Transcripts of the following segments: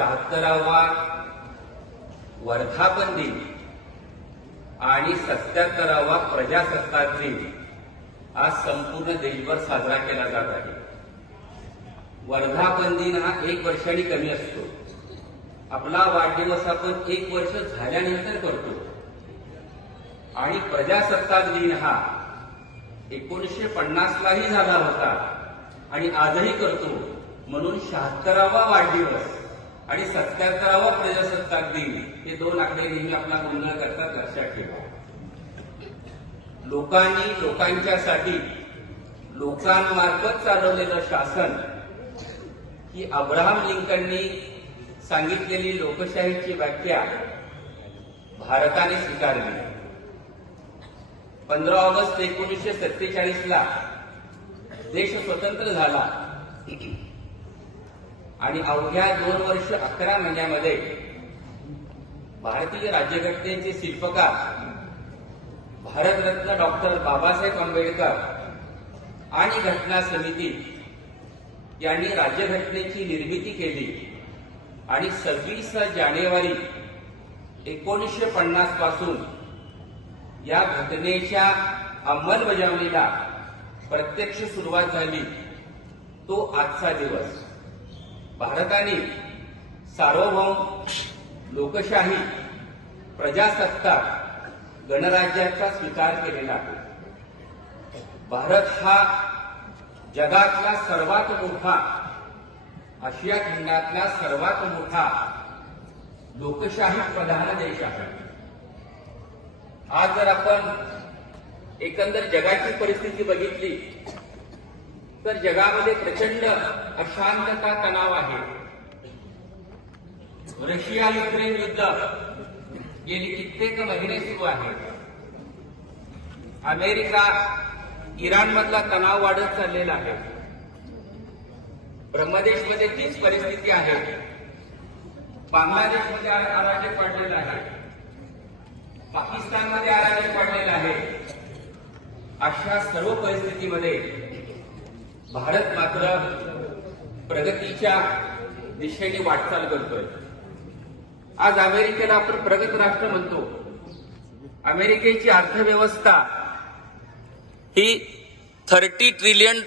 76वा वर्धापन दिन आणि 77वा प्रजासत्ताक दिन आज संपूर्ण देशभर साजरा केला जात आहे। वर्धापन दिन हा 1 वर्षांनी कमी असतो। आपला वाढदिवस आपण 1 वर्ष झाल्यानंतर करतो आणि प्रजासत्ताक दिन हा 1950 लाही झाला होता आणि आजही करतो। म्हणून 76वा वाढदिवस आणि 77वा प्रजासत्ताक दिन हे 2 आकडे नेहमी आपला गोंधळ करतात, लक्षात ठेवा। लोकांनी लोकांच्यासाठी लोकांमार्फत चालवलेलं शासन ही अब्राहम लिंकननी सांगितलेली लोकशाहीची व्याख्या भारताने स्वीकारली। 15 ऑगस्ट 1947 ला देश स्वतंत्र झाला आणि अवघ्या 2 वर्ष 11 महिन्यामध्ये भारतीय राज्यघटनेचे शिल्पकार भारतरत्न डॉक्टर बाबासाहेब आंबेडकर आणि घटना समिती यांनी राज्यघटनेची निर्मिती केली आणि 26 जानेवारी 1950 पासून या घटनेच्या अंमलबजावणीला प्रत्यक्ष सुरुवात झाली। तो आजचा दिवस भारताने सार्वभौम लोकशाही प्रजासत्ताक गणराज्याचा स्वीकार केलेला आहे। भारत हा जगातला सर्वात मोठा, आशिया खंडातला सर्वात मोठा लोकशाही प्रधान देश आहे। आज जर आपण एकंदर जगाची परिस्थिती बघितली तर जगामध्ये प्रचंड अशांतता, तणाव आहे। रशिया युक्रेन युद्ध गेली कित्येक महिने सुरू आहे। अमेरिका इराण मधला तणाव वाढत चाललेला आहे। ब्रह्मदेशमध्ये तीच परिस्थिती आहे। बांगलादेशमध्ये अराजक पडलेला आहे। पाकिस्तानमध्ये अराजक पडलेला आहे। अशा सर्व परिस्थितीमध्ये भारत मात्र प्रगतीच्या दिशेने वाटचाल करतोय। आज अमेरिकेला आपण प्रगत राष्ट्र म्हणतो। अमेरिकेची अर्थव्यवस्था ही $30 ट्रिलियन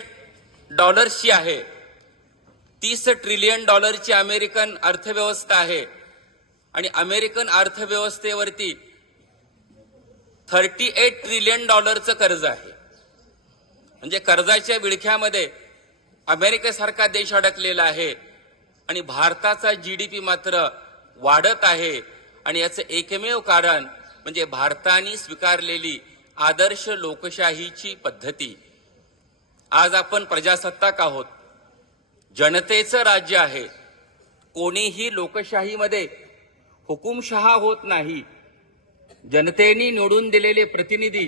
ची आहे। $30 ट्रिलियन ची अमेरिकन अर्थव्यवस्था आहे आणि अमेरिकन अर्थव्यवस्थेवरती $38 ट्रिलियन कर्ज आहे। म्हणजे कर्जाच्या विळख्यामध्ये अमेरिकेसारखा देश अडकलेला आहे आणि भारताचा जीडीपी मात्र वाढत आहे। आणि याचं एकमेव कारण म्हणजे भारताने स्वीकारलेली आदर्श लोकशाहीची पद्धती। आज आपण प्रजासत्ताक आहोत, जनतेचं राज्य आहे। कोणीही लोकशाहीमध्ये हुकुमशहा होत नाही। जनतेने निवडून दिलेले प्रतिनिधी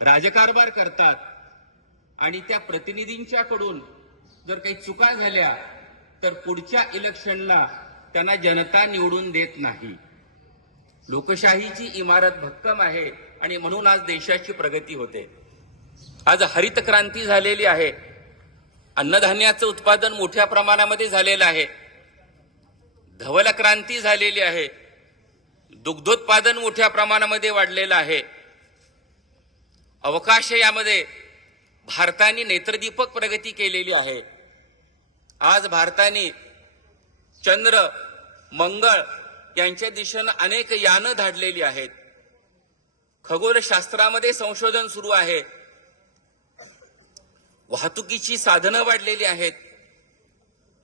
राजकारभार करतात आणि त्या प्रतिनिधींच्याकडून जर काही चुका झाल्या तर पुढच्या इलेक्शनला त्यांना जनता निवडून देत नाही। लोकशाहीची इमारत भक्कम आहे आणि म्हणून आज देशाची प्रगती होते। आज हरित क्रांती झालेली आहे। अन्नधान्याचं उत्पादन मोठ्या प्रमाणामध्ये झालेलं आहे। धवल क्रांती झालेली आहे। दुग्धोत्पादन मोठ्या प्रमाणामध्ये वाढलेलं आहे। अवकाश यामध्ये भारताने नेत्रदीपक प्रगती केलेली आहे। आज भारताने चंद्र, मंगळ यांच्या दिशेनं अनेक यानं धाडलेली आहेत। खगोलशास्त्रामध्ये संशोधन सुरू आहे। वाहतुकीची साधनं वाढलेली आहेत।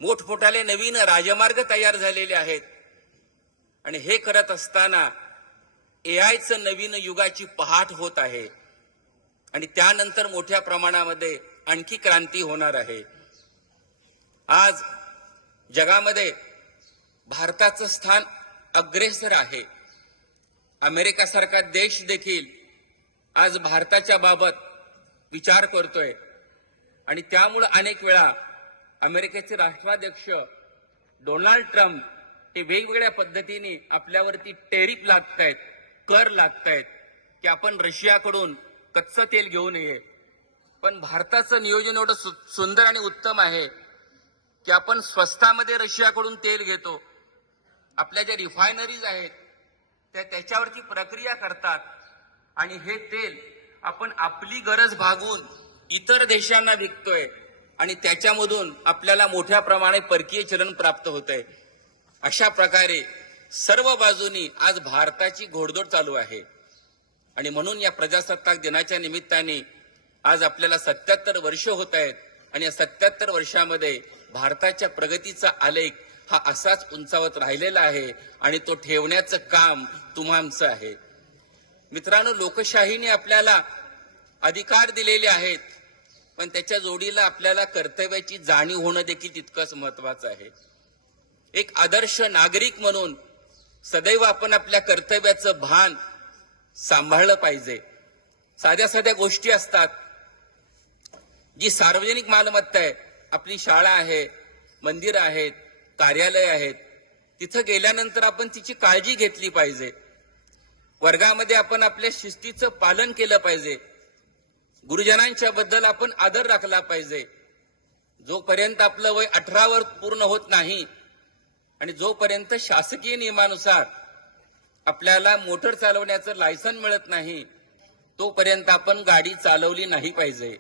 मोठमोठाले नवीन राजमार्ग तयार झालेले आहेत आणि हे करत असताना एआयचं नवीन युगाची पहाट होत आहे आणि त्यानंतर मोठ्या प्रमाणामध्ये आणखी क्रांती होणार आहे। आज जगामध्ये भारताचं स्थान अग्रेसर आहे। अमेरिकासारखा देश देखील आज भारताच्या बाबत विचार करतोय आणि त्यामुळे अनेक वेळा अमेरिकेचे राष्ट्राध्यक्ष डोनाल्ड ट्रम्प हे वेगवेगळ्या पद्धतीने आपल्यावरती टेरिफ लादतायत, कर लादतायत की आपण रशियाकडून कच्चं तेल घेऊ नये। पण भारताचं नियोजन एवढं सुंदर आणि उत्तम आहे की आपण स्वस्तामध्ये रशियाकडून तेल घेतो आपल्या ज्या रिफायनरीज आहेत त्याच्यावरची प्रक्रिया करतात आणि हे तेल आपण आपली गरज भागवून इतर देशांना विकतोय आणि त्याच्यामधून आपल्याला मोठ्या प्रमाणात परकीय चलन प्राप्त होत आहे. अशा प्रकारे सर्व बाजूनी आज भारताची घोडदौड चालू आहे आणि म्हणून या प्रजासत्ताक दिनाच्या निमित्ताने आज आपल्याला 77 वर्ष होत आहेत आणि या 77 वर्षामध्ये भारताच्या प्रगतीचा आलेख हा असाच उंचावत राहिलेला आहे आणि तो ठेवण्याचं काम तुम्हाचं आहे. मित्रांनो, लोकशाहीने आपल्याला अधिकार दिलेले आहेत, पण त्याच्या जोडीला आपल्याला कर्तव्याची जाणीव होणं देखील तितकंच महत्वाचं आहे. एक आदर्श नागरिक म्हणून सदैव आपण आपल्या कर्तव्याचं भान सांभाळलं पाहिजे. साध्या साध्या गोष्टी असतात. जी सार्वजनिक मालमत्ता आहे, आपली शाळा आहे, मंदिर आहेत, कार्यालय आहेत, तिथं गेल्यानंतर आपण तिची काळजी घेतली पाहिजे. वर्गामध्ये आपण आपल्या शिस्तीचं पालन केलं पाहिजे. गुरुजनांच्या बद्दल आपण आदर राखला पाहिजे. जोपर्यंत आपलं वय 18 वर पूर्ण होत नाही आणि जोपर्यंत शासकीय नियमानुसार आपल्याला मोटर चालवण्याचं लायसन मिळत नाही तोपर्यंत आपण गाडी चालवली नाही पाहिजे.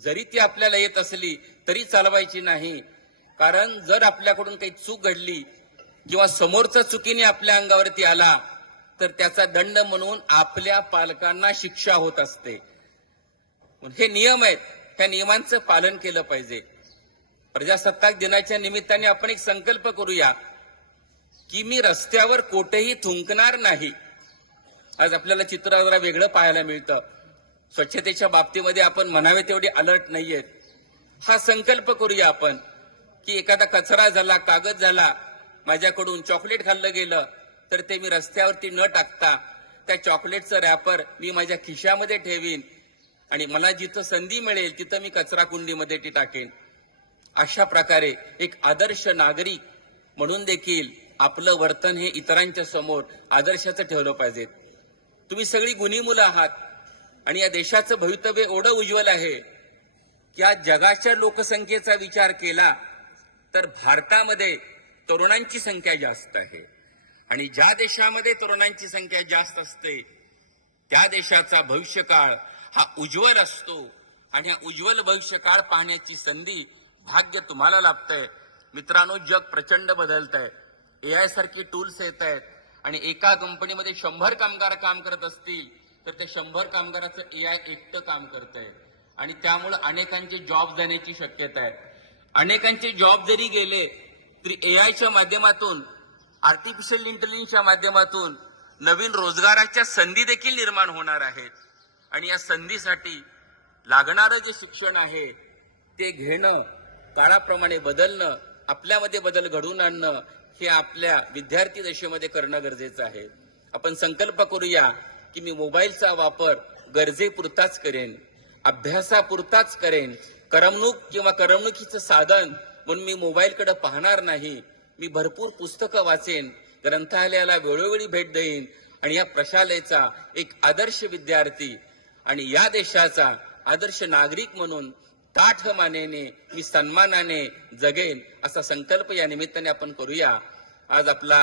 जरी ती आपल्याला येत असली तरी चालवायची नाही, कारण जर आपल्याकडून काही चूक घडली किंवा समोरचा चुकीने आपल्या अंगावरती आला तर त्याचा दंड म्हणून आपल्या पालकांना शिक्षा होत असते. हे नियम आहेत, त्या नियमांचं पालन केलं पाहिजे. प्रजासत्ताक दिनाच्या निमित्ताने आपण एक संकल्प करूया की मी रस्त्यावर कोठेही थुंकणार नाही. आज आपल्याला चित्र जरा वेगळं पाहायला मिळतं. स्वच्छतेच्या बाबतीमध्ये आपण म्हणावे तेवढे अलर्ट नाहीयेत. हा संकल्प करूया आपण की एखादा कचरा झाला, कागद झाला, माझ्याकडून चॉकलेट खाल्लं गेलं तर ते मी रस्त्यावरती न टाकता त्या चॉकलेटचं रॅपर मी माझ्या खिशामध्ये ठेवीन आणि मला जिथं संधी मिळेल तिथं मी कचरा कुंडीमध्ये ती टाकेन. अशा प्रकारे एक आदर्श नागरिक म्हणून देखील आपलं वर्तन हे इतरांच्या समोर आदर्शाचं ठेवलं पाहिजे. तुम्ही सगळी गुणी मुलं आहात आणि या देशाचं भवितव्य एवढं उज्ज्वल आहे की आज जगाच्या लोकसंख्येचा विचार केला तर भारतामध्ये तरुणांची संख्या जास्त आहे आणि ज्या देशामध्ये तरुणांची संख्या जास्त असते त्या देशाचा भविष्यकाळ हा उज्ज्वल असतो आणि हा उज्ज्वल भविष्यकाळ पाहण्याची संधी, भाग्य तुम्हाला लाभतंय. मित्रांनो, जग प्रचंड बदलतंय. AI सारखी टूल्स येत आहेत आणि एका कंपनीमध्ये 100 कामगार काम करत असतील तर त्या 100 कामगाराचं AI एकटं काम करतंय आणि त्यामुळे अनेकांचे जॉब जाण्याची शक्यता आहे. अनेकांचे जॉब जरी गेले तरी AIच्या माध्यमातून, आर्टिफिशियल इंटेलिजन्सच्या माध्यमातून नवीन रोजगाराच्या संधी देखील निर्माण होणार आहेत आणि या संधीसाठी लागणारं जे शिक्षण आहे ते घेणं, काळाप्रमाणे बदलणं, आपल्यामध्ये बदल घडवून आणणं हे आपल्या विद्यार्थी दशेमध्ये करणं गरजेचं आहे. आपण संकल्प करूया की मी मोबाईलचा वापर गरजेपुरताच करेन, अभ्यासापुरताच करेन. करमणूक किंवा करमणुकीचं साधन म्हणून मी मोबाईलकडे पाहणार नाही. मी भरपूर पुस्तकं वाचेन, ग्रंथालयाला वेळोवेळी भेट देईन आणि या प्रशालेचा एक आदर्श विद्यार्थी आणि या देशाचा आदर्श नागरिक म्हणून ताठ मानेने मी सन्मानाने जगेन असा संकल्प या निमित्ताने आपण करूया. आज आपला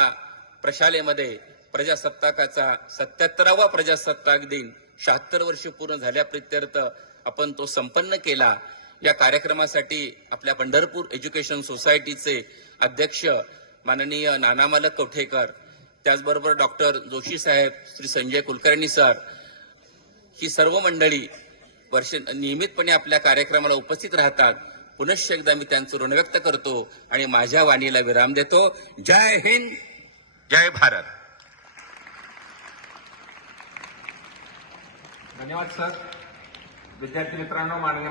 प्रशालेमध्ये प्रजासत्ताकाचा 77वा प्रजासत्ताक दिन 76 वर्ष पूर्ण झाल्याप्रित्यर्थ आपण तो संपन्न केला. या कार्यक्रमासाठी आपल्या पंढरपूर एज्युकेशन सोसायटीचे अध्यक्ष माननीय नाना मालक कवठेकर, त्याचबरोबर डॉक्टर जोशी साहेब, श्री संजय कुलकर्णी सर, ही सर्व मंडळी नियमितपणे आपल्या कार्यक्रमाला उपस्थित राहतात. पुनश्च एकदा मी त्यांचं ऋण व्यक्त करतो आणि माझ्या वाणीला विराम देतो. जय हिंद, जय भारत. धन्यवाद सर. विद्यार्थी मित्रांनो, माननीय